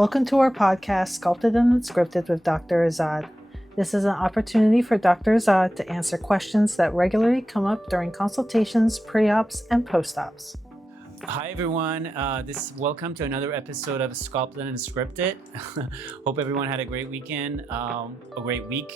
Welcome to our podcast, Sculpted and Unscripted with Dr. Azad. This is an opportunity for Dr. Azad to answer questions that regularly come up during consultations, pre-ops, and post-ops. Hi everyone, welcome to another episode of Sculpted and Unscripted. Hope everyone had a great weekend, a great week.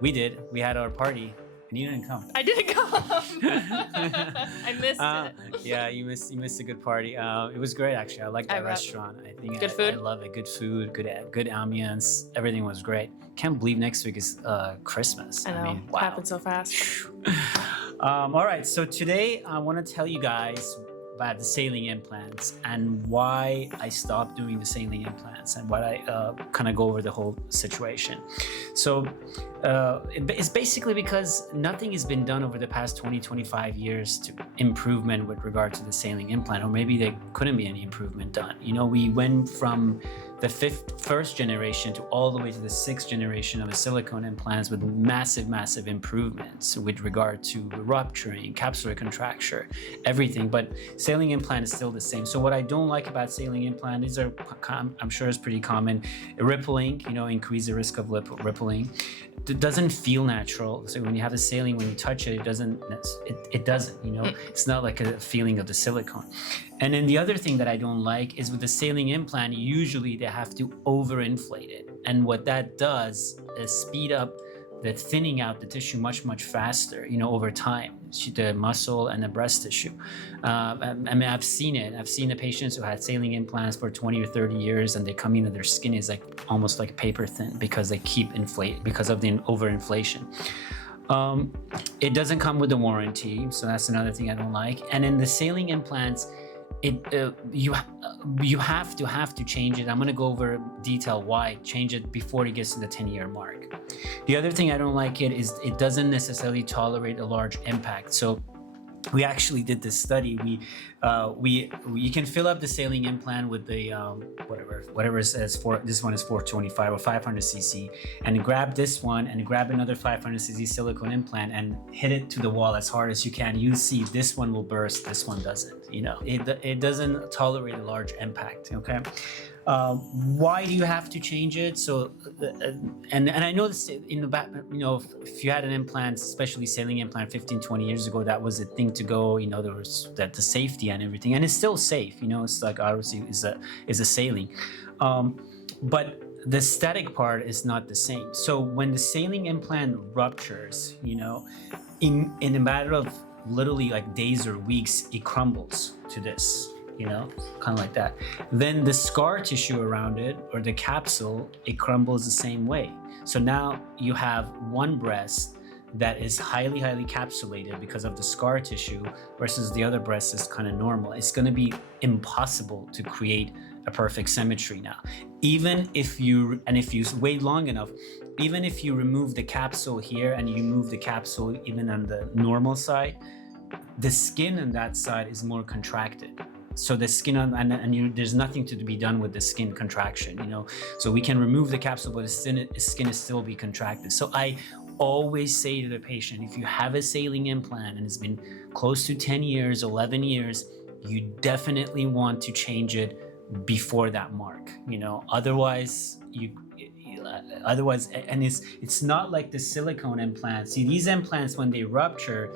We did. We had our party, and you didn't come. I didn't come. I missed it. Yeah, you missed a good party. It was great actually. I liked that restaurant. I think good food. I love it. Good food, good ambience. Everything was great. Can't believe next week is Christmas. I know. mean, wow. It happened so fast. All right, so today I want to tell you guys about the saline implants and why I stopped doing the saline implants and what I kind of go over the whole situation. So it's basically because nothing has been done over the past 25 years to improvement with regard to the saline implant, or maybe there couldn't be any improvement done. You know, we went from the first generation to all the way to the sixth generation of the silicone implants with massive improvements with regard to rupturing, capsular contracture, everything. But saline implant is still the same. So what I don't like about saline implant, these are, I'm sure it's pretty common, rippling, increase the risk of rippling. It doesn't feel natural. So when you have the saline, when you touch it, it doesn't, it's not like a feeling of the silicone. And then the other thing that I don't like is with the saline implant, usually they have to overinflate it. And what that does is speed up the thinning out the tissue much faster, over time, the muscle and the breast tissue. I've seen it. I've seen the patients who had saline implants for 20 or 30 years, and they come in and their skin is like almost like paper thin because they keep inflating because of the overinflation. It doesn't come with a warranty, so that's another thing I don't like. And in the saline implants, you have to change it. I'm going to go over detail why change it before it gets to the 10-year mark. The other thing I don't like is it doesn't necessarily tolerate a large impact. So we actually did this study. You can fill up the saline implant with the whatever it says for this one is 425 or 500 cc, and grab this one and grab another 500 cc silicone implant and hit it to the wall as hard as you can. You see this one will burst, this one doesn't. It doesn't tolerate a large impact. Okay. Why do you have to change it? So, and I know this in the back, if you had an implant, especially saline implant 15, 20 years ago, that was a thing to go, there was that the safety and everything, and it's still safe, it's like obviously is a saline. But the static part is not the same. So when the saline implant ruptures, in a matter of literally like days or weeks, it crumbles to this. Kind of like that. Then the scar tissue around it, or the capsule, it crumbles the same way. So now you have one breast that is highly capsulated because of the scar tissue versus the other breast is kind of normal. It's going to be impossible to create a perfect symmetry now. If you wait long enough, even if you remove the capsule here and you move the capsule even on the normal side, the skin on that side is more contracted. So the skin there's nothing to be done with the skin contraction, So we can remove the capsule, but the skin is still be contracted. So I always say to the patient, if you have a saline implant and it's been close to 10 years, 11 years, you definitely want to change it before that mark, Otherwise, and it's not like the silicone implants. See, these implants, when they rupture,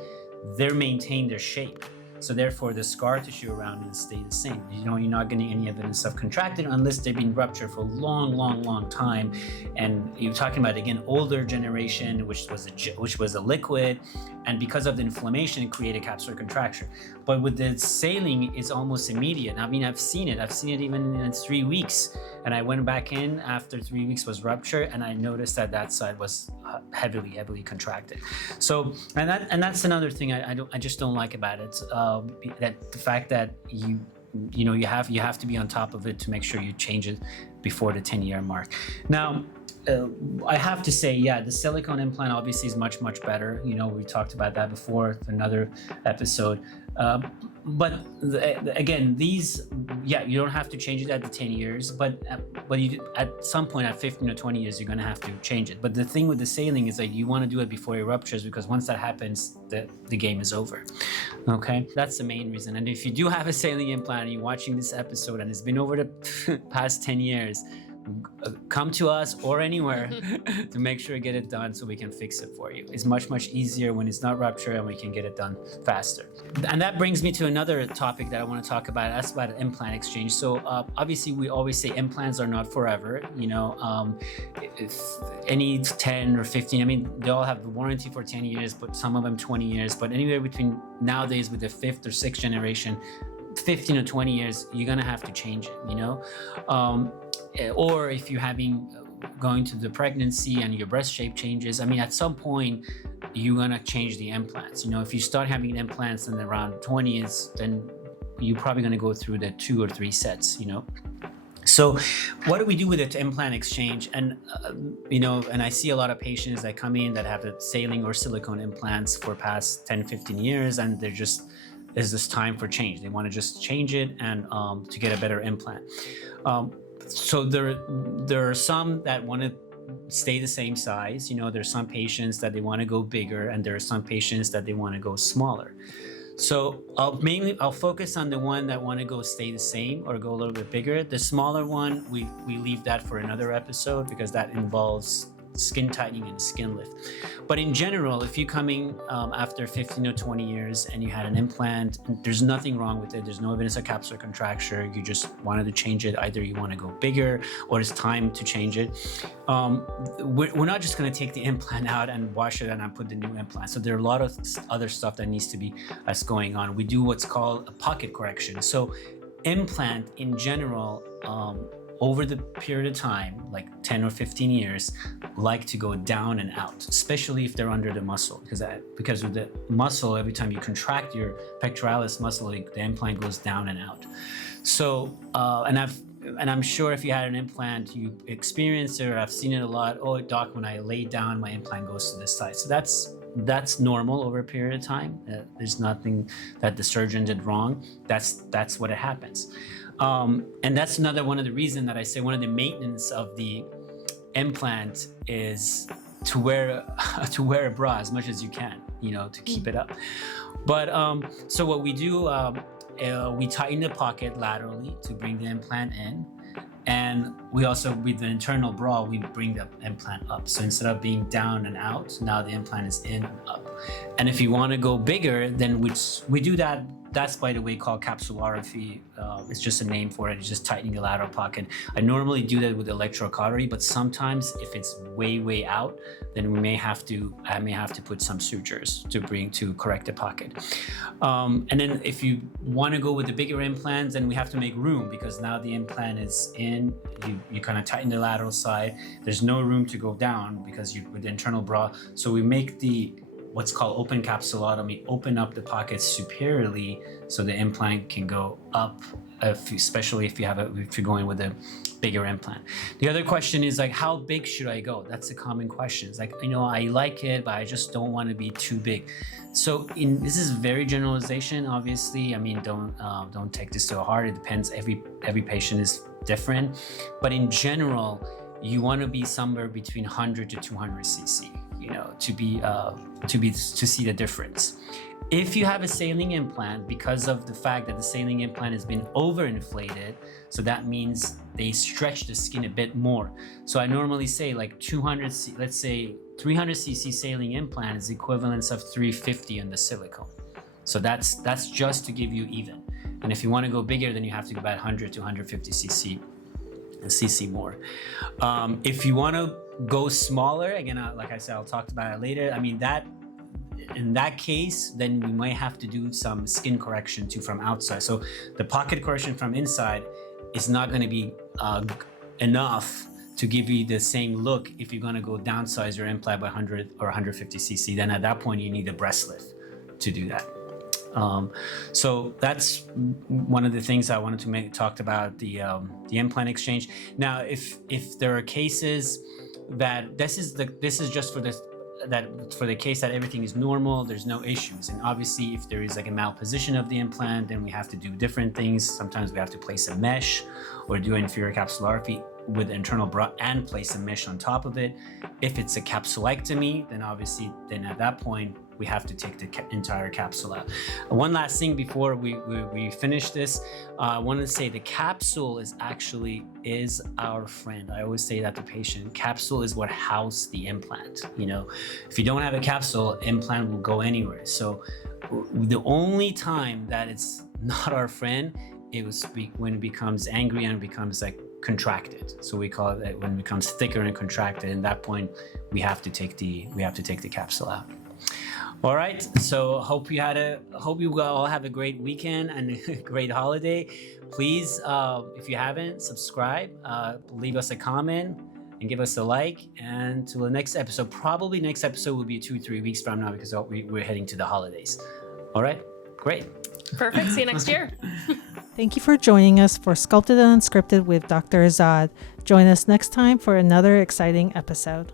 they maintain their shape. So therefore, the scar tissue around it stays the same. You're not getting any evidence of contracted unless they've been ruptured for a long time. And you're talking about, again, older generation, which was a liquid, and because of the inflammation, it created capsular contracture. But with the saline, it's almost immediate. I've seen it. I've seen it even in 3 weeks. And I went back in after 3 weeks was ruptured, and I noticed that side was heavily contracted. So, and that's another thing I just don't like about it. That the fact that you have to be on top of it to make sure you change it before the 10-year mark. Now, I have to say, the silicone implant obviously is much better. We talked about that before, another episode. But again, these, you don't have to change it at the 10 years, but you, at some point at 15 or 20 years, you're going to have to change it. But the thing with the saline is, like, you want to do it before it ruptures, because once that happens, the game is over. Okay, that's the main reason. And if you do have a saline implant and you're watching this episode and it's been over the past 10 years, come to us or anywhere to make sure to get it done so we can fix it for you. It's much easier when it's not ruptured, and we can get it done faster. And that brings me to another topic that I want to talk about. That's about implant exchange. So obviously we always say implants are not forever, if any 10 or 15, I mean, they all have warranty for 10 years, but some of them 20 years, but anywhere between nowadays with the 5th or 6th generation, 15 or 20 years, you're gonna have to change it, or if you're going to the pregnancy and your breast shape changes, I mean, at some point you're gonna change the implants. If you start having implants in around 20s, then you're probably gonna go through the 2 or 3 sets. So what do we do with the implant exchange? And and I see a lot of patients that come in that have the saline or silicone implants for past 10-15 years, and is this time for change. They want to just change it and to get a better implant. So there are some that want to stay the same size. There's some patients that they want to go bigger, and there are some patients that they want to go smaller. So I'll focus on the one that want to stay the same or go a little bit bigger. The smaller one, we leave that for another episode, because that involves skin tightening and skin lift. But in general, if you're coming after 15 or 20 years and you had an implant, there's nothing wrong with it. There's no evidence of capsular contracture. You just wanted to change it. Either you want to go bigger or it's time to change it. We're not just going to take the implant out and wash it and put the new implant. So there are a lot of other stuff that needs to be going on. We do what's called a pocket correction. So implant in general, over the period of time, like 10 or 15 years, like to go down and out, especially if they're under the muscle, because with the muscle, every time you contract your pectoralis muscle, the implant goes down and out. So, and I'm sure if you had an implant, you experienced it, or I've seen it a lot. Oh, doc, when I lay down, my implant goes to this side. So that's normal over a period of time. There's nothing that the surgeon did wrong. That's what it happens. And that's another one of the reasons that I say one of the maintenance of the implant is to wear a bra as much as you can, to keep it up. But so what we do, we tighten the pocket laterally to bring the implant in, and we also, with the internal bra, we bring the implant up. So instead of being down and out, now the implant is in and up. And if you want to go bigger, then we do that. That's, by the way, called capsulorrhaphy. It's just a name for it. It's just tightening the lateral pocket. I normally do that with electrocautery, but sometimes if it's way out, then I may have to put some sutures to correct the pocket. And then if you want to go with the bigger implants, then we have to make room, because now the implant is in. You kind of tighten the lateral side. There's no room to go down because with the internal bra. So we make what's called open capsulotomy, open up the pocket superiorly so the implant can go up, especially if you're going with a bigger implant. The other question is, like, how big should I go? That's a common question. It's like, I like it, but I just don't want to be too big. So this is very generalization, obviously. I mean, don't take this to heart. It depends. Every patient is different, but in general, you want to be somewhere between 100 to 200 cc. To see the difference. If you have a saline implant, because of the fact that the saline implant has been overinflated, so that means they stretch the skin a bit more. So I normally say like let's say 300 cc saline implant is the equivalent of 350 on the silicone. So that's just to give you even. And if you want to go bigger, then you have to go about 100 to 150 cc more. If you want to go smaller, again, like I said, I'll talk about it later. I mean, in that case, then we might have to do some skin correction too from outside. So the pocket correction from inside is not going to be enough to give you the same look if you're going to go downsize your implant by 100 or 150 cc. Then at that point, you need a breast lift to do that. So that's one of the things I wanted to talk about, the implant exchange. Now, if there are cases that this is just for this that for the case that everything is normal, there's no issues. And obviously, if there is like a malposition of the implant, then we have to do different things. Sometimes we have to place a mesh or do inferior capsulorrhaphy with internal bra and place a mesh on top of it. If it's a capsulectomy, then obviously, then at that point, we have to take the entire capsule out. One last thing before we finish this, I wanted to say the capsule is our friend. I always say that to patient. Capsule is what housed the implant. You know, if you don't have a capsule, implant will go anywhere. So the only time that it's not our friend, it was when it becomes angry and becomes like contracted. So we call it when it becomes thicker and contracted. And at that point, we have to take the capsule out. All right, so hope you all have a great weekend and a great holiday. Please, if you haven't, subscribe, leave us a comment, and give us a like. And to the next episode, probably next episode will be 2-3 weeks from now because we're heading to the holidays. All right, great. Perfect. See you next year. Thank you for joining us for Sculpted and Unscripted with Dr. Azad. Join us next time for another exciting episode.